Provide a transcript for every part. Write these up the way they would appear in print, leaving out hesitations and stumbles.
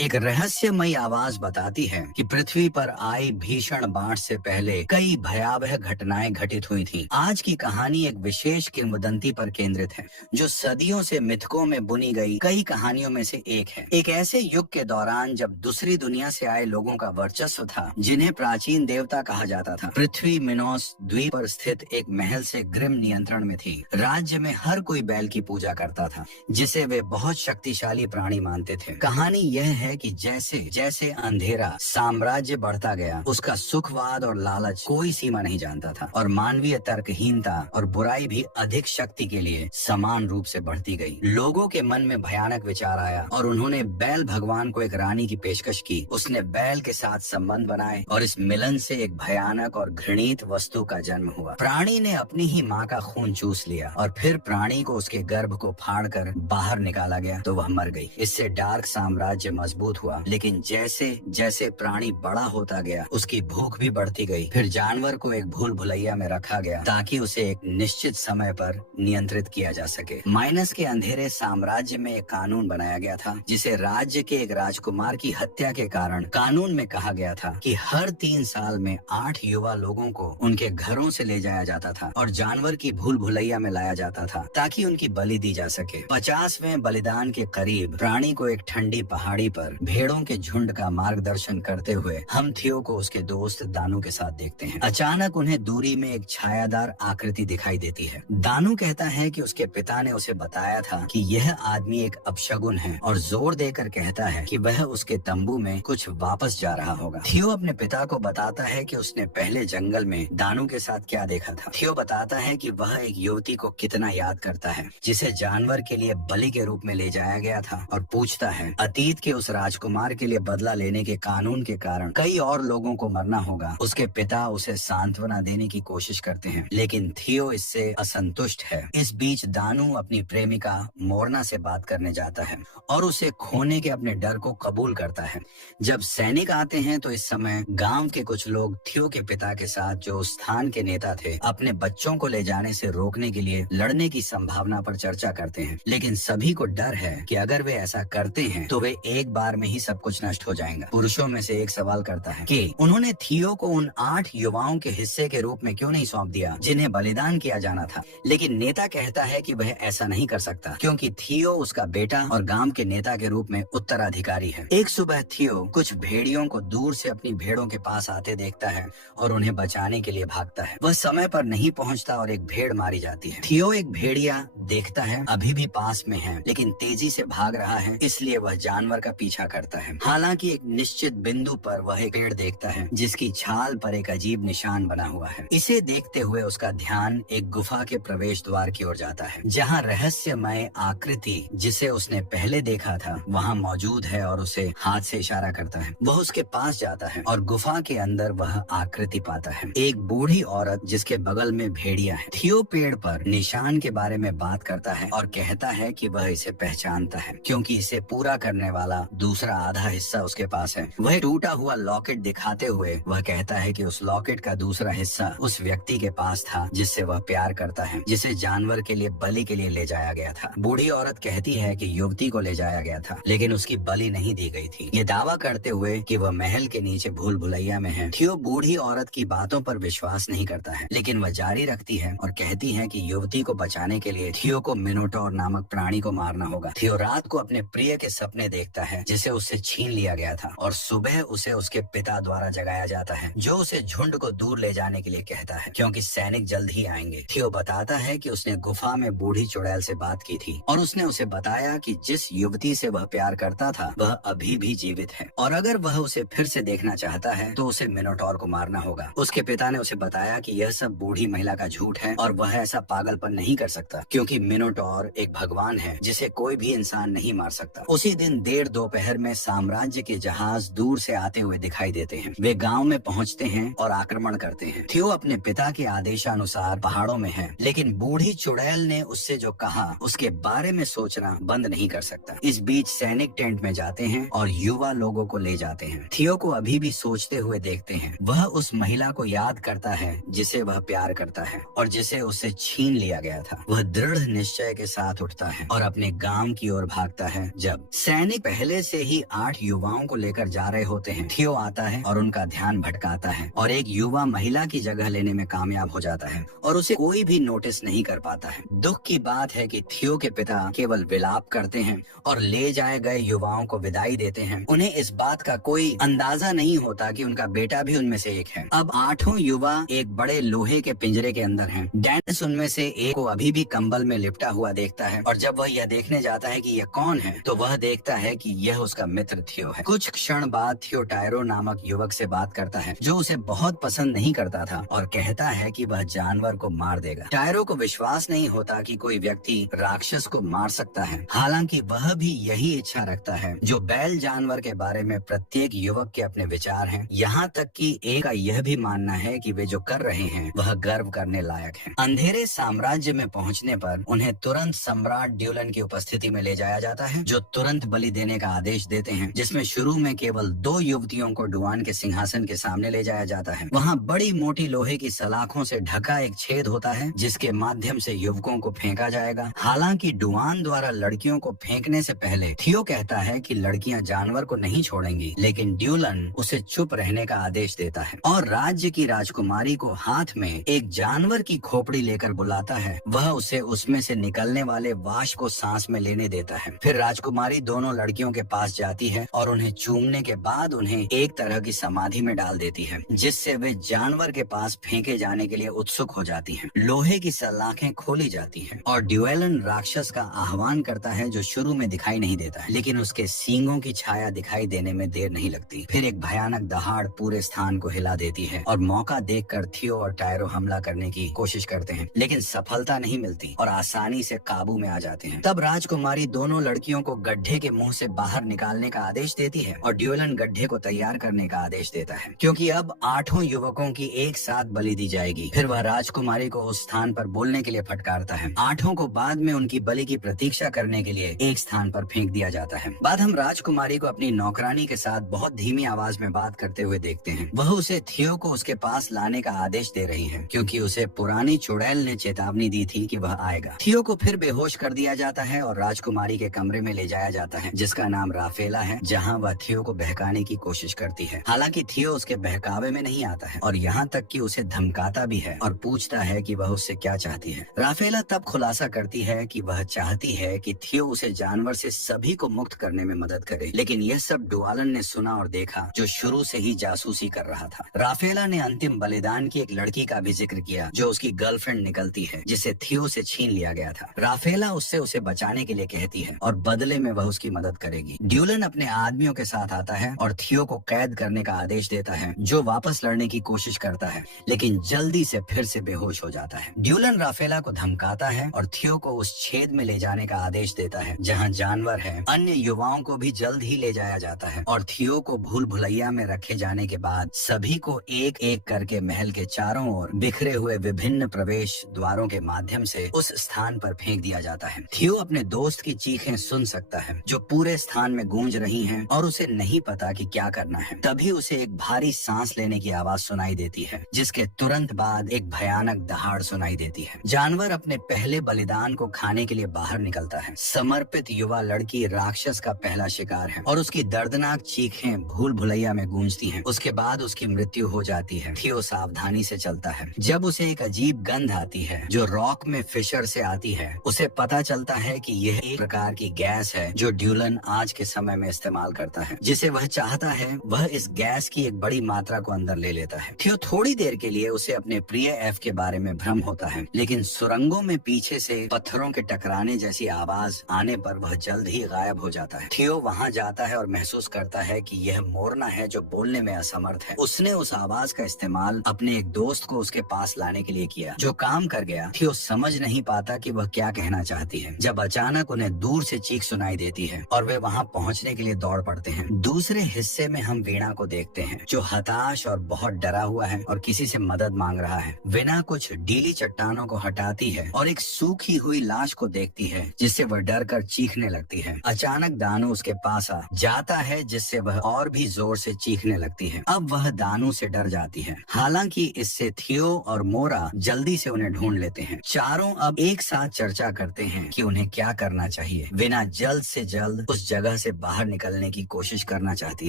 एक रहस्यमयी आवाज बताती है कि पृथ्वी पर आई भीषण बाढ़ से पहले कई भयावह घटनाएं घटित हुई थीं। आज की कहानी एक विशेष किंवदंती पर केंद्रित है, जो सदियों से मिथकों में बुनी गई कई कहानियों में से एक है। एक ऐसे युग के दौरान जब दूसरी दुनिया से आए लोगों का वर्चस्व था, जिन्हें प्राचीन देवता कहा जाता था। पृथ्वी मिनोस द्वीप पर स्थित एक महल से ग्रिम नियंत्रण में थी। राज्य में हर कोई बैल की पूजा करता था, जिसे वे बहुत शक्तिशाली प्राणी मानते थे। कहानी यह है कि जैसे जैसे अंधेरा साम्राज्य बढ़ता गया, उसका सुखवाद और लालच कोई सीमा नहीं जानता था, और मानवीय तर्कहीनता और बुराई भी अधिक शक्ति के लिए समान रूप से बढ़ती गई। लोगों के मन में भयानक विचार आया और उन्होंने बैल भगवान को एक रानी की पेशकश की। उसने बैल के साथ संबंध बनाए और इस मिलन से एक भयानक और घृणित वस्तु का जन्म हुआ। प्राणी ने अपनी ही माँ का खून चूस लिया और फिर प्राणी को उसके गर्भ को फाड़कर बाहर निकाला गया तो वह मर गई। इससे डार्क साम्राज्य मजबूत हुआ, लेकिन जैसे जैसे प्राणी बड़ा होता गया, उसकी भूख भी बढ़ती गई। फिर जानवर को एक भूल भुलैया में रखा गया ताकि उसे एक निश्चित समय पर नियंत्रित किया जा सके। माइनस के अंधेरे साम्राज्य में एक कानून बनाया गया था, जिसे राज्य के एक राजकुमार की हत्या के कारण कानून में कहा गया था कि हर 3 साल में 8 युवा लोगों को उनके घरों से ले जाया जाता था और जानवर की भूल भुलैया में लाया जाता था ताकि उनकी बलि दी जा सके। 50वें बलिदान के करीब प्राणी को एक ठंडी पहाड़ी पर भेड़ों के झुंड का मार्गदर्शन करते हुए हम थियो को उसके दोस्त दानू के साथ देखते हैं। अचानक उन्हें दूरी में एक छायादार आकृति दिखाई देती है। दानू कहता है कि उसके पिता ने उसे बताया था कि यह आदमी एक अपशगुन है और जोर देकर कहता है कि वह उसके तंबू में कुछ वापस जा रहा होगा। थियो अपने पिता को बताता है कि उसने पहले जंगल में दानू के साथ क्या देखा था। थियो बताता है कि वह एक युवती को कितना याद करता है, जिसे जानवर के लिए बलि के रूप में ले जाया गया था, और पूछता है अतीत के उस राजकुमार के लिए बदला लेने के कानून के कारण कई और लोगों को मरना होगा। उसके पिता उसे सांत्वना देने की कोशिश करते हैं, लेकिन थियो इससे असंतुष्ट है। इस बीच दानू अपनी प्रेमिका मोरना से बात करने जाता है और उसे खोने के अपने डर को कबूल करता है। जब सैनिक आते हैं तो इस समय गांव के कुछ लोग थियो के पिता के साथ, जो उस स्थान के नेता थे, अपने बच्चों को ले जाने से रोकने के लिए लड़ने की संभावना पर चर्चा करते हैं। लेकिन सभी को डर है कि अगर वे ऐसा करते हैं तो वे एक बार में ही सब कुछ नष्ट हो जाएगा। पुरुषों में से एक सवाल करता है कि उन्होंने थियो को उन 8 युवाओं के हिस्से के रूप में क्यों नहीं सौंप दिया जिन्हें बलिदान किया जाना था। लेकिन नेता कहता है कि वह ऐसा नहीं कर सकता, क्योंकि थियो उसका बेटा और गांव के नेता के रूप में उत्तराधिकारी है। एक सुबह थियो कुछ भेड़ियों को दूर से अपनी भेड़ों के पास आते देखता है और उन्हें बचाने के लिए भागता है। वह समय पर नहीं पहुंचता और एक भेड़ मारी जाती है। थियो एक भेड़िया देखता है, अभी भी पास में है, लेकिन तेजी से भाग रहा है, इसलिए वह जानवर का पीछा करता है। हालांकि एक निश्चित बिंदु पर वह एक पेड़ देखता है जिसकी छाल पर एक अजीब निशान बना हुआ है। इसे देखते हुए उसका ध्यान एक गुफा के प्रवेश द्वार की ओर जाता है, जहाँ रहस्यमय आकृति जिसे उसने पहले देखा था वहाँ मौजूद है, और उसे हाथ से इशारा करता है। वह उसके पास जाता है और गुफा के अंदर वह आकृति पाता है, एक बूढ़ी औरत जिसके बगल में भेड़िया है। थियो पेड़ पर निशान के बारे में बात करता है और कहता है कि वह इसे पहचानता है, क्योंकि इसे पूरा करने वाला दूसरा आधा हिस्सा उसके पास है। वह टूटा हुआ लॉकेट दिखाते हुए वह कहता है कि उस लॉकेट का दूसरा हिस्सा उस व्यक्ति के पास था जिससे वह प्यार करता है, जिसे जानवर के लिए बलि के लिए ले जाया गया था। बूढ़ी औरत कहती है कि युवती को ले जाया गया था, लेकिन उसकी बलि नहीं दी गई थी, ये दावा करते हुए कि वह महल के नीचे भूल भुलैया में है। थियो बूढ़ी औरत की बातों पर विश्वास नहीं करता है, लेकिन वह जारी रखती है और कहती है कि युवती को बचाने के लिए थियो को मिनोटोर नामक प्राणी को मारना होगा। थियो रात को अपने प्रिय के सपने देखता है जिसे उससे छीन लिया गया था, और सुबह उसे उसके पिता द्वारा जगाया जाता है, जो उसे झुंड को दूर ले जाने के लिए कहता है, क्योंकि सैनिक जल्द ही आएंगे। थियो बताता है कि उसने गुफा में बूढ़ी चुड़ैल से बात की थी और उसने उसे बताया कि जिस युवती से वह प्यार करता था वह अभी भी जीवित है, और अगर वह उसे फिर से देखना चाहता है तो उसे मिनोटोर को मारना होगा। उसके पिता ने उसे बताया कि यह सब बूढ़ी महिला का झूठ है और वह ऐसा पागलपन नहीं कर सकता, क्योंकि मिनोटोर एक भगवान है जिसे कोई भी इंसान नहीं मार सकता। उसी दिन देर दोपहर में साम्राज्य के जहाज दूर से आते हुए दिखाई देते हैं। वे गांव में पहुंचते हैं और आक्रमण करते हैं। थियो अपने पिता के आदेशानुसार पहाड़ों में है, लेकिन बूढ़ी चुड़ैल ने उससे जो कहा उसके बारे में सोचना बंद नहीं कर सकता। इस बीच सैनिक टेंट में जाते हैं और युवा लोगों को ले जाते हैं। थियो को अभी भी सोचते हुए देखते हैं। वह उस महिला को याद करता है जिसे वह प्यार करता है और जिसे उससे छीन लिया गया था। वह दृढ़ निश्चय के साथ उठता है और अपने गांव की ओर भागता है। जब सैनिक पहले से ही 8 युवाओं को लेकर जा रहे होते हैं। थियो आता है और उनका ध्यान भटकाता है और एक युवा महिला की जगह लेने में कामयाब हो जाता है और उसे कोई भी नोटिस नहीं कर पाता है। दुख की बात है कि थियो के पिता केवल विलाप करते हैं और ले जाए गए युवाओं को विदाई देते हैं। उन्हें इस बात का कोई अंदाजा नहीं होता कि उनका बेटा भी उनमें से एक है। अब 8 युवा एक बड़े लोहे के पिंजरे के अंदर हैं। डेनिस उनमें से एक को अभी भी कंबल में लिपटा हुआ देखता है और जब वह यह देखने जाता है कि यह कौन है तो वह देखता है कि यह उसका मित्र थियो है। कुछ क्षण बाद थियो टायरो नामक युवक से बात करता है जो उसे बहुत पसंद नहीं करता था और कहता है कि वह जानवर को मार देगा। टायरो को विश्वास नहीं होता कि कोई व्यक्ति राक्षस को मार सकता है, हालांकि वह भी यही इच्छा रखता है जो बैल जानवर के बारे में प्रत्येक युवक के अपने विचार हैं। यहाँ तक कि एक का यह भी मानना है कि वे जो कर रहे हैं वह गर्व करने लायक है। अंधेरे साम्राज्य में पहुँचने पर उन्हें तुरंत सम्राट ड्यूलन की उपस्थिति में ले जाया जाता है जो तुरंत बलि देने का आदेश देते हैं, जिसमें शुरू में केवल 2 युवतियों को डुआन के सिंहासन के सामने ले जाया जाता है। वहाँ बड़ी मोटी लोहे की सलाखों से ढका एक छेद होता है जिसके माध्यम से युवकों को फेंका जाएगा। हालांकि डुआन द्वारा लड़कियों को फेंकने से पहले थियो कहता है कि लड़कियां जानवर को नहीं छोड़ेंगी, लेकिन ड्यूलन उसे चुप रहने का आदेश देता है और राज्य की राजकुमारी को हाथ में एक जानवर की खोपड़ी लेकर बुलाता है। वह उसे उसमें से निकलने वाले वाष्प को सांस में लेने देता है। फिर राजकुमारी दोनों लड़कियों के पास जाती है और उन्हें चूमने के बाद उन्हें एक तरह की समाधि में डाल देती है, जिससे वे जानवर के पास फेंके जाने के लिए उत्सुक हो जाती हैं। लोहे की सलाखें खोली जाती हैं और ड्यूलन राक्षस का आह्वान करता है जो शुरू में दिखाई नहीं देता है, लेकिन उसके सींगों की छाया दिखाई देने में देर नहीं लगती। फिर एक भयानक दहाड़ पूरे स्थान को हिला देती है और मौका देखकर थियो और टायरो हमला करने की कोशिश करते हैं, लेकिन सफलता नहीं मिलती और आसानी से काबू में आ जाते हैं। तब राजकुमारी दोनों लड़कियों को गड्ढे के मुंह से बाहर निकालने का आदेश देती है और ड्यूलन गड्ढे को तैयार करने का आदेश देता है, क्योंकि अब 8 युवकों की एक साथ बलि दी जाएगी। फिर वह राजकुमारी को उस स्थान पर बोलने के लिए फटकारता है। 8 को बाद में उनकी बलि की प्रतीक्षा करने के लिए एक स्थान पर फेंक दिया जाता है। बाद हम राजकुमारी को अपनी नौकरानी के साथ बहुत धीमी आवाज में बात करते हुए देखते हैं। वह उसे थियो को उसके पास लाने का आदेश दे रही है, क्योंकि उसे पुरानी चुड़ैल ने चेतावनी दी थी कि वह आएगा। थियो को फिर बेहोश कर दिया जाता है और राजकुमारी के कमरे में ले जाया जाता है, जिसका नाम राफेला है, जहाँ वह थियो को बहकाने की कोशिश करती है। हालांकि थियो उसके बहकावे में नहीं आता है और यहाँ तक कि उसे धमकाता भी है और पूछता है कि वह उससे क्या चाहती है। राफेला तब खुलासा करती है कि वह चाहती है कि थियो उसे जानवर से सभी को मुक्त करने में मदद करे, लेकिन यह सब ड्यूलन ने सुना और देखा, जो शुरू से ही जासूसी कर रहा था। राफेला ने अंतिम बलिदान की एक लड़की का भी जिक्र किया जो उसकी गर्लफ्रेंड निकलती है, जिसे थियो से छीन लिया गया था। राफेला उससे उसे बचाने के लिए कहती है और बदले में वह उसकी मदद करेगी। ड्यूलन अपने आदमियों के साथ आता है और थियो को कैद करने का आदेश देता है, जो वापस लड़ने की कोशिश करता है, लेकिन जल्दी से फिर से बेहोश हो जाता है। ड्यूलन राफेला को धमकाता है और थियो को उस छेद में ले जाने का आदेश देता है जहां जानवर है। अन्य युवाओं को भी जल्द ही ले जाया जाता है और थियो को भूल भुलैया में रखे जाने के बाद सभी को एक एक करके महल के चारों ओर बिखरे हुए विभिन्न प्रवेश द्वारों के माध्यम से उस स्थान पर फेंक दिया जाता है। थियो अपने दोस्त की चीखें सुन सकता है जो पूरे स्थान में गूंज रही हैं और उसे नहीं पता कि क्या करना है। तभी उसे एक भारी सांस लेने की आवाज सुनाई देती है, जिसके तुरंत बाद एक भयानक दहाड़ सुनाई देती है। जानवर अपने पहले बलिदान को खाने के लिए बाहर निकलता है। समर्पित युवा लड़की राक्षस का पहला शिकार है और उसकी दर्दनाक चीखें भूल भुलैया में गूंजती हैं। उसके बाद उसकी मृत्यु हो जाती है। थियो सावधानी से चलता है। जब उसे एक अजीब गंध आती है जो रॉक में फिशर से आती है, उसे पता चलता है कि यह एक प्रकार की गैस है जो ड्यूलन आज के समय में इस्तेमाल करता है। जिसे वह चाहता है वह इस गैस की एक बड़ी मात्रा को अंदर ले लेता है। थियो थोड़ी देर के लिए उसे अपने प्रिय एफ के बारे में भ्रम होता है, लेकिन सुरंगों में पीछे से पत्थरों के टकराने जैसी आवाज आने पर वह जल्द ही गायब हो जाता है। थियो वहाँ जाता है और महसूस करता है कि यह मोरना है जो बोलने में असमर्थ है। उसने उस आवाज का इस्तेमाल अपने एक दोस्त को उसके पास लाने के लिए किया, जो काम कर गया। थियो समझ नहीं पाता कि वह क्या कहना चाहती है, जब अचानक उन्हें दूर से चीख सुनाई देती है और वे वहाँ पहुँचने के लिए दौड़ पड़ते हैं। दूसरे हिस्से में हम वीणा को देखते हैं, जो हताश और बहुत डरा हुआ है और किसी से मदद मांग रहा है। वीणा कुछ डीली चट्टानों को हटाती है और एक सूखी हुई लाश को देखती है, जिससे वह डर कर चीखने लगती है। अचानक दानू उसके पास आ जाता है, जिससे वह और भी जोर से चीखने लगती है। अब वह दानू से डर जाती है। हालांकि इससे थियो और मोरा जल्दी से उन्हें ढूंढ लेते हैं। चारों अब एक साथ चर्चा करते हैं कि उन्हें क्या करना चाहिए। वीणा जल्द से जल्द उस जगह जगह से बाहर निकलने की कोशिश करना चाहती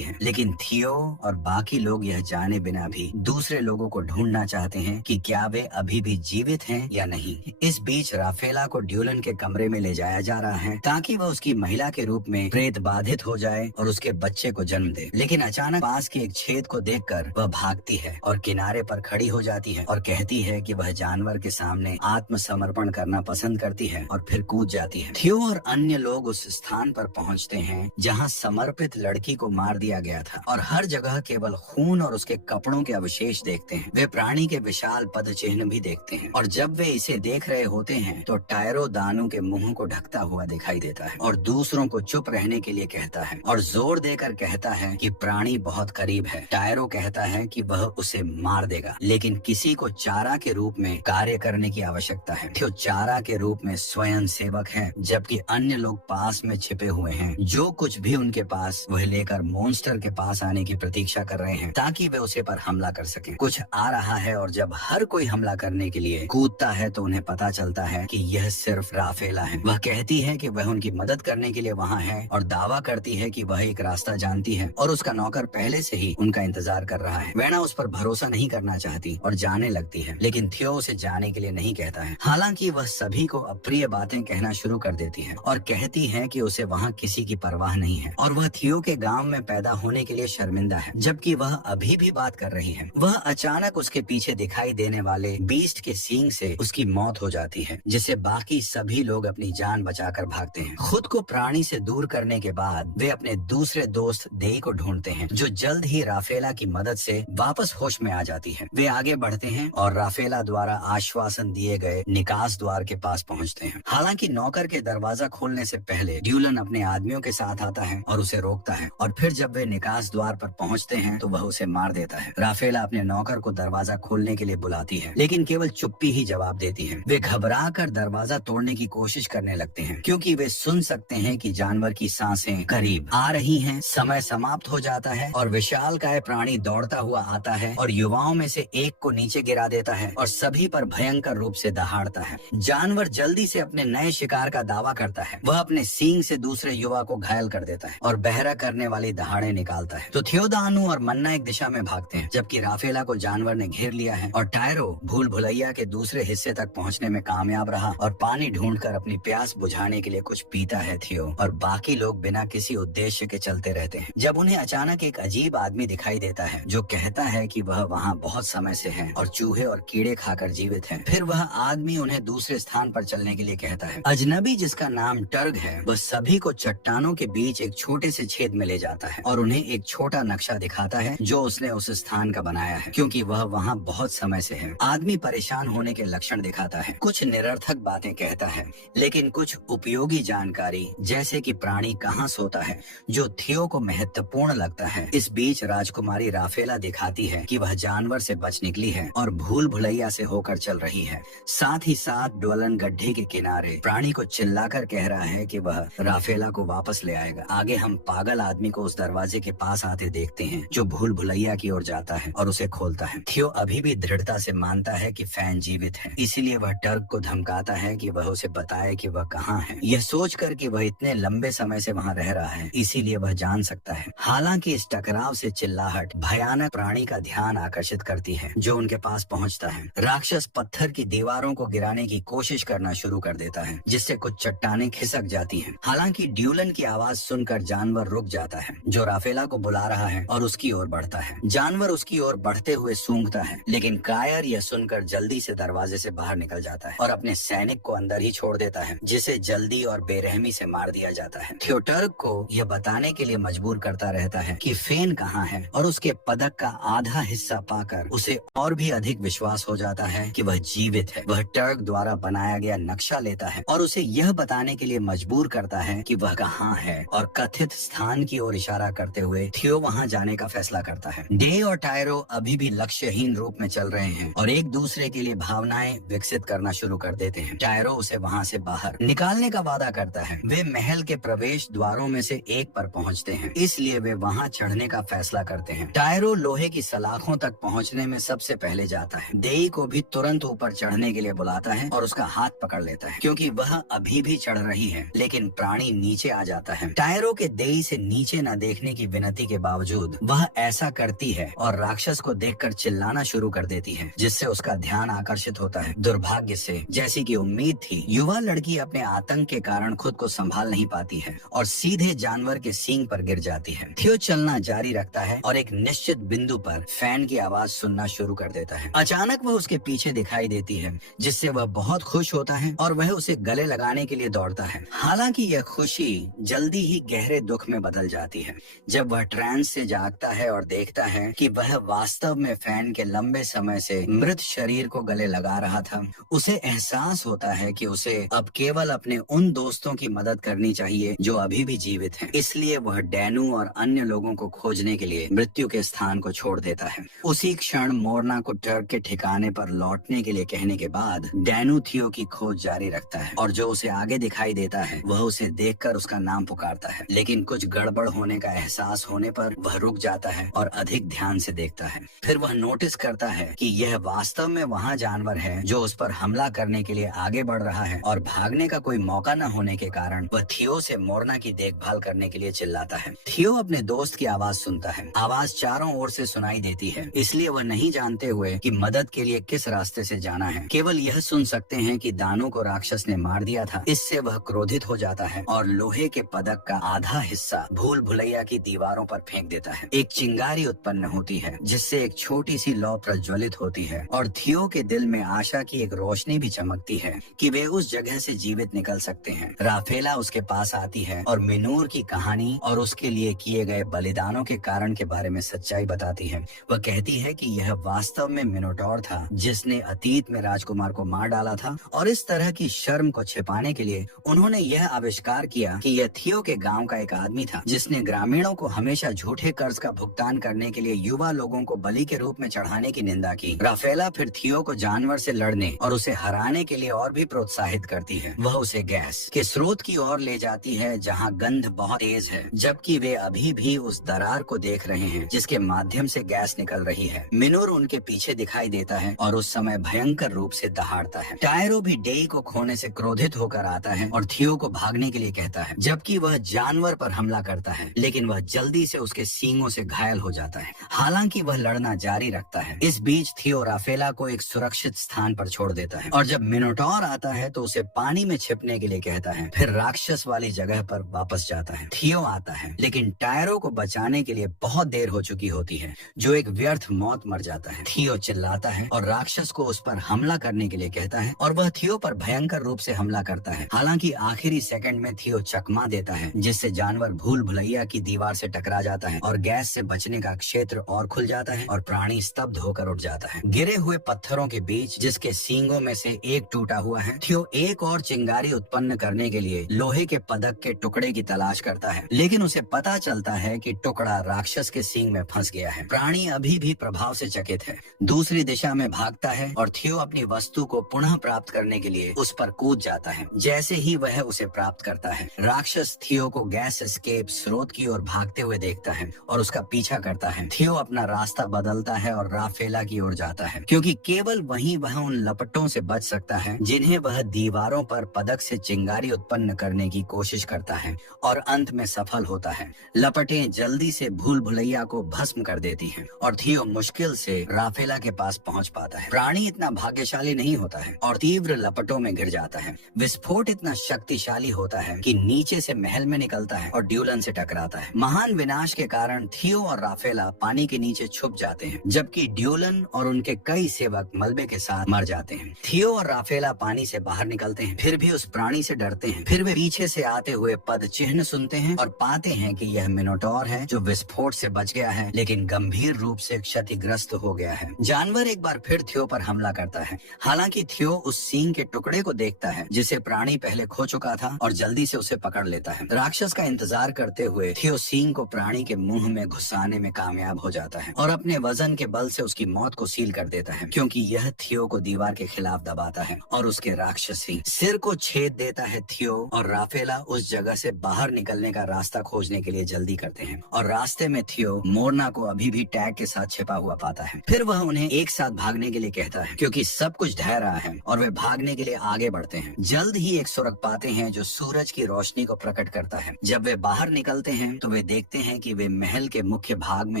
है, लेकिन थियो और बाकी लोग यह जाने बिना भी दूसरे लोगों को ढूंढना चाहते हैं कि क्या वे अभी भी जीवित हैं या नहीं। इस बीच राफेला को ड्यूलन के कमरे में ले जाया जा रहा है ताकि वह उसकी महिला के रूप में प्रेत बाधित हो जाए और उसके बच्चे को जन्म दे। लेकिन अचानक पास के एक छेद को देखकर वह भागती है और किनारे पर खड़ी हो जाती है और कहती है कि वह जानवर के सामने आत्मसमर्पण करना पसंद करती है और फिर कूद जाती है। थियो और अन्य लोग उस स्थान पर पहुंचते हैं जहां समर्पित लड़की को मार दिया गया था और हर जगह केवल खून और उसके कपड़ों के अवशेष देखते हैं। वे प्राणी के विशाल पद चिन्ह भी देखते हैं और जब वे इसे देख रहे होते हैं तो टायरो दानू के मुंह को ढकता हुआ दिखाई देता है और दूसरों को चुप रहने के लिए कहता है और जोर देकर कहता है कि प्राणी बहुत करीब है। टायरो कहता है कि वह उसे मार देगा, लेकिन किसी को चारा के रूप में कार्य करने की आवश्यकता है। थियो चारा के रूप में स्वयं सेवक है, जबकि अन्य लोग पास में छिपे हुए हैं। जो कुछ भी उनके पास वह लेकर मॉन्स्टर के पास आने की प्रतीक्षा कर रहे हैं ताकि वे उसे पर हमला कर सकें। कुछ आ रहा है और जब हर कोई हमला करने के लिए कूदता है तो उन्हें पता चलता है कि यह सिर्फ राफेला है। वह कहती है कि वह उनकी मदद करने के लिए वहाँ है और दावा करती है कि वह एक रास्ता जानती है और उसका नौकर पहले से ही उनका इंतजार कर रहा है। वेना उस पर भरोसा नहीं करना चाहती और जाने लगती है, लेकिन थियो उसे जाने के लिए नहीं कहता है। हालांकि वह सभी को अप्रिय बातें कहना शुरू कर देती है और कहती है कि उसे वहाँ किसी की परवाह नहीं है और वह थियो के गांव में पैदा होने के लिए शर्मिंदा है, जबकि वह अभी भी बात कर रही है। वह अचानक उसके पीछे दिखाई देने वाले बीस्ट के सींग से उसकी मौत हो जाती है, जिससे बाकी सभी लोग अपनी जान बचाकर भागते हैं। खुद को प्राणी से दूर करने के बाद वे अपने दूसरे दोस्त देई को ढूंढते हैं, जो जल्द ही राफेला की मदद से वापस होश में आ जाती है। वे आगे बढ़ते हैं और राफेला द्वारा आश्वासन दिए गए निकास द्वार के पास पहुंचते हैं। हालांकि नौकर के दरवाजा खोलने से पहले ड्यूलन अपने आदमियों के साथ आता है और उसे रोकता है और फिर जब वे निकास द्वार पर पहुंचते हैं तो वह उसे मार देता है। राफेला अपने नौकर को दरवाजा खोलने के लिए बुलाती है, लेकिन केवल चुप्पी ही जवाब देती है। वे घबरा कर दरवाजा तोड़ने की कोशिश करने लगते हैं क्योंकि वे सुन सकते हैं कि जानवर की सांसें करीब आ रही हैं। समय समाप्त हो जाता है और विशालकाय प्राणी दौड़ता हुआ आता है और युवाओं में से एक को नीचे गिरा देता है और सभी पर भयंकर रूप से दहाड़ता है। जानवर जल्दी से अपने नए शिकार का दावा करता है। वह अपने सींग से दूसरे युवा को घायल कर देता है और बहरा करने वाली दहाड़े निकालता है। तो थियोदानू और मन्ना एक दिशा में भागते हैं, जबकि राफेला को जानवर ने घेर लिया है और टायरो भूल भुलैया के दूसरे हिस्से तक पहुंचने में कामयाब रहा और पानी ढूंढकर अपनी प्यास बुझाने के लिए कुछ पीता है। थियो और बाकी लोग बिना किसी उद्देश्य के चलते रहते हैं जब उन्हें अचानक एक अजीब आदमी दिखाई देता है जो कहता है कि वह वहाँ बहुत समय से है और चूहे और कीड़े खाकर जीवित है। फिर वह आदमी उन्हें दूसरे स्थान पर चलने के लिए कहता है। अजनबी, जिसका नाम टर्ग है, वह सभी को चट्टानों के बीच एक छोटे से छेद में ले जाता है और उन्हें एक छोटा नक्शा दिखाता है जो उसने उस स्थान का बनाया है, क्योंकि वह वहाँ बहुत समय से है। आदमी परेशान होने के लक्षण दिखाता है, कुछ निरर्थक बातें कहता है, लेकिन कुछ उपयोगी जानकारी जैसे कि प्राणी कहाँ सोता है, जो थियो को महत्वपूर्ण लगता है। इस बीच राजकुमारी राफेला दिखाती है कि वह जानवर से बच निकली है और भूल भुलैया से होकर चल रही है। साथ ही साथ ड्वेलन गड्ढे के किनारे प्राणी को चिल्लाकर कह रहा है कि वह राफेला को वापस ले आएगा। आगे हम पागल आदमी को उस दरवाजे के पास आते देखते हैं जो भूल भुलैया की ओर जाता है और उसे खोलता है। थियो अभी भी दृढ़ता से मानता है कि फैन जीवित है, इसीलिए वह टर्क को धमकाता है कि वह उसे बताए कि वह कहाँ है। यह सोचकर कि वह इतने लंबे समय से वहाँ रह रहा है, इसीलिए वह जान सकता है। हालांकि इस टकराव से चिल्लाहट भयानक प्राणी का ध्यान आकर्षित करती है जो उनके पास पहुंचता है। राक्षस पत्थर की दीवारों को गिराने की कोशिश करना शुरू कर देता है, जिससे कुछ चट्टानें खिसक जाती हैं। हालांकि ड्यूलन की आवाज सुनकर जानवर रुक जाता है, जो राफेला को बुला रहा है, और उसकी ओर बढ़ता है। जानवर उसकी ओर बढ़ते हुए सूंघता है, लेकिन कायर यह सुनकर जल्दी से दरवाजे से बाहर निकल जाता है और अपने सैनिक को अंदर ही छोड़ देता है, जिसे जल्दी और बेरहमी से मार दिया जाता है। थियोटर्क को यह बताने के लिए मजबूर करता रहता है कि फेन कहाँ है, और उसके पदक का आधा हिस्सा पाकर उसे और भी अधिक विश्वास हो जाता है कि वह जीवित है। वह टर्क द्वारा बनाया गया नक्शा लेता है और उसे यह बताने के लिए मजबूर करता है कि वह कहाँ है, और कथित स्थान की ओर इशारा करते हुए थियो वहाँ जाने का फैसला करता है। डे और टायरो अभी भी लक्ष्यहीन रूप में चल रहे हैं और एक दूसरे के लिए भावनाएं विकसित करना शुरू कर देते हैं। टायरो उसे वहाँ से बाहर निकालने का वादा करता है। वे महल के प्रवेश द्वारों में से एक पर पहुँचते हैं, इसलिए वे वहाँ चढ़ने का फैसला करते हैं। टायरो लोहे की सलाखों तक पहुँचने में सबसे पहले जाता है। देई को भी तुरंत ऊपर चढ़ने के लिए बुलाता है और उसका हाथ पकड़ लेता है, क्योंकि वह अभी भी चढ़ रही है, लेकिन प्राणी नीचे आ जाता जाता है। टायरो के देई से नीचे न देखने की विनती के बावजूद वह ऐसा करती है और राक्षस को देखकर चिल्लाना शुरू कर देती है, जिससे उसका ध्यान आकर्षित होता है। दुर्भाग्य से, जैसी कि उम्मीद थी, युवा लड़की अपने आतंक के कारण खुद को संभाल नहीं पाती है और सीधे जानवर के सींग पर गिर जाती है। थियो चलना जारी रखता है और एक निश्चित बिंदु पर फैन की आवाज सुनना शुरू कर देता है। अचानक वह उसके पीछे दिखाई देती है, जिससे वह बहुत खुश होता है और वह उसे गले लगाने के लिए दौड़ता है। हालांकि यह खुशी जल्दी ही गहरे दुख में बदल जाती है जब वह ट्रांस से जागता है और देखता है कि वह वास्तव में फैन के लंबे समय से मृत शरीर को गले लगा रहा था। उसे एहसास होता है कि उसे अब केवल अपने उन दोस्तों की मदद करनी चाहिए जो अभी भी जीवित हैं। इसलिए वह डैनू और अन्य लोगों को खोजने के लिए मृत्यु के स्थान को छोड़ देता है। उसी क्षण मोरना को टर्क के ठिकाने पर लौटने के लिए कहने के बाद डैनू थियो की खोज जारी रखता है और जो उसे आगे दिखाई देता है वह उसे देखकर उसका नाम पुकारता है, लेकिन कुछ गड़बड़ होने का एहसास होने पर वह रुक जाता है और अधिक ध्यान से देखता है। फिर वह नोटिस करता है कि यह वास्तव में वहाँ जानवर है जो उस पर हमला करने के लिए आगे बढ़ रहा है और भागने का कोई मौका न होने के कारण वह थियो से मोरना की देखभाल करने के लिए चिल्लाता है। थियो अपने दोस्त की आवाज सुनता है। आवाज चारों ओर से सुनाई देती है, इसलिए वह नहीं जानते हुए कि मदद के लिए किस रास्ते से जाना है, केवल यह सुन सकते हैं कि दानू को राक्षस ने मार दिया था। इससे वह क्रोधित हो जाता है और लोहे के पदक का आधा हिस्सा भूल भुलैया की दीवारों पर फेंक देता है। एक चिंगारी उत्पन्न होती है जिससे एक छोटी सी लौ प्रज्वलित होती है और थियो के दिल में आशा की एक रोशनी भी चमकती है कि वे उस जगह से जीवित निकल सकते हैं। राफेला उसके पास आती है और मिनूर की कहानी और उसके लिए किए गए बलिदानों के कारण के बारे में सच्चाई बताती है। वह कहती है कि यह वास्तव में मिनोटॉर था जिसने अतीत में राजकुमार को मार डाला था और इस तरह की शर्म को छिपाने के लिए उन्होंने यह आविष्कार किया कि यह थियो के गांव का एक आदमी था जिसने ग्रामीणों को हमेशा झूठे कर्ज का भुगतान करने के लिए युवा लोगों को बलि के रूप में चढ़ाने की निंदा की। राफेला फिर थियो को जानवर से लड़ने और उसे हराने के लिए और भी प्रोत्साहित करती है। वह उसे गैस के स्रोत की ओर ले जाती है जहाँ गंध बहुत तेज है, जबकि वे अभी भी उस दरार को देख रहे हैं जिसके माध्यम से गैस निकल रही है। मिनोर उनके पीछे दिखाई देता है और उस समय भयंकर रूप से दहाड़ता है। टायरो भी डेई को खोने से क्रोधित होकर आता है और थियो को भागने के लिए कहता है, जबकि वह जानवर पर हमला करता है, लेकिन वह जल्दी से उसके सींगों से घायल हो जाता है। हालांकि वह लड़ना जारी रखता है। इस बीच थियो राफेला को एक सुरक्षित स्थान पर छोड़ देता है और जब मिनोटॉर आता है तो उसे पानी में छिपने के लिए कहता है, फिर राक्षस वाली जगह पर वापस जाता है। थियो आता है, लेकिन टायरो को बचाने के लिए बहुत देर हो चुकी होती है, जो एक व्यर्थ मौत मर जाता है। थियो चिल्लाता है और राक्षस को उस पर हमला करने के लिए कहता है और वह थियो पर भयंकर रूप से हमला करता है। हालांकि आखिरी सेकंड में थियो चकमा देता है, जिससे जानवर भूल भुलैया की दीवार से टकरा जाता है और गैस से बचने का क्षेत्र और खुल जाता है और प्राणी स्तब्ध होकर उठ जाता है। गिरे हुए पत्थरों के बीच जिसके सींगों में से एक टूटा हुआ है, थियो एक और चिंगारी उत्पन्न करने के लिए लोहे के पदक के टुकड़े की तलाश करता है, लेकिन उसे पता चलता है कि टुकड़ा राक्षस के सींग में फंस गया है। प्राणी अभी भी प्रभाव से चकित है, दूसरी दिशा में भागता है और थियो अपनी वस्तु को पुनः प्राप्त करने के लिए उस पर कूद जाता है। जैसे ही वह उसे प्राप्त करता है, राक्षस थियो को गैस एस्केप स्रोत की ओर भागते हुए देखता है और उसका पीछा करता है। थियो अपना रास्ता बदलता है और राफेला की ओर जाता है, क्योंकि केवल वहीं वह उन लपटों से बच सकता है जिन्हें वह दीवारों पर पदक से चिंगारी उत्पन्न करने की कोशिश करता है और अंत में सफल होता है। लपटें जल्दी से भूल भुलैया को भस्म कर देती हैं और थियो मुश्किल से राफेला के पास पहुंच पाता है। प्राणी इतना भाग्यशाली नहीं होता है और तीव्र लपटों में गिर जाता है। विस्फोट इतना शक्तिशाली होता है कि नीचे से महल में निकलता है और ड्यूलन से टकराता है। महान विनाश के कारण थियो और राफेला पानी के नीचे छुप जाते हैं, जबकि ड्यूलन और उनके कई सेवक मलबे के साथ मर जाते हैं। थियो और राफेला पानी से बाहर निकलते हैं, फिर भी उस प्राणी से डरते हैं। फिर वे पीछे से आते हुए पद चिन्ह सुनते हैं और पाते हैं कि यह मिनोटॉर है जो विस्फोट से बच गया है, लेकिन गंभीर रूप से क्षतिग्रस्त हो गया है। जानवर एक बार फिर थियो पर हमला करता है। हालांकि थियो उस सींग के टुकड़े को देखता है जिसे प्राणी पहले खो चुका था और जल्दी से उसे पकड़ लेता है। राक्षस का इंतजार करते हुए थियो सींग को प्राणी के मुंह में घुसाने में कामयाब हो जाता है और अपने वजन के बल से उसकी मौत को सील कर देता है, क्योंकि यह थियो को दीवार के खिलाफ दबाता है और उसके राक्षसी सिर को छेद देता है। थियो और राफेला उस जगह से बाहर निकलने का रास्ता खोजने के लिए जल्दी करते हैं और रास्ते में थियो मोरना को अभी भी टैग के साथ छिपा हुआ पाता है। फिर वह उन्हें एक साथ भागने के लिए कहता है, क्योंकि सब कुछ ढह रहा है और वे भागने के लिए आगे बढ़ते हैं। जल्द ही एक सुरंग पाते हैं जो सूरज की रोशनी को प्रकट प्रकट करता है। जब वे बाहर निकलते हैं तो वे देखते हैं कि वे महल के मुख्य भाग में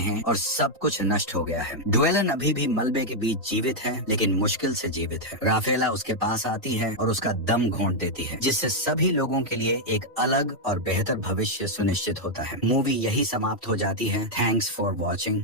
हैं और सब कुछ नष्ट हो गया है। ड्वेलन अभी भी मलबे के बीच जीवित है, लेकिन मुश्किल से जीवित है। राफेला उसके पास आती है और उसका दम घोंट देती है, जिससे सभी लोगों के लिए एक अलग और बेहतर भविष्य सुनिश्चित होता है। मूवी यही समाप्त हो जाती है। Thanks for watching.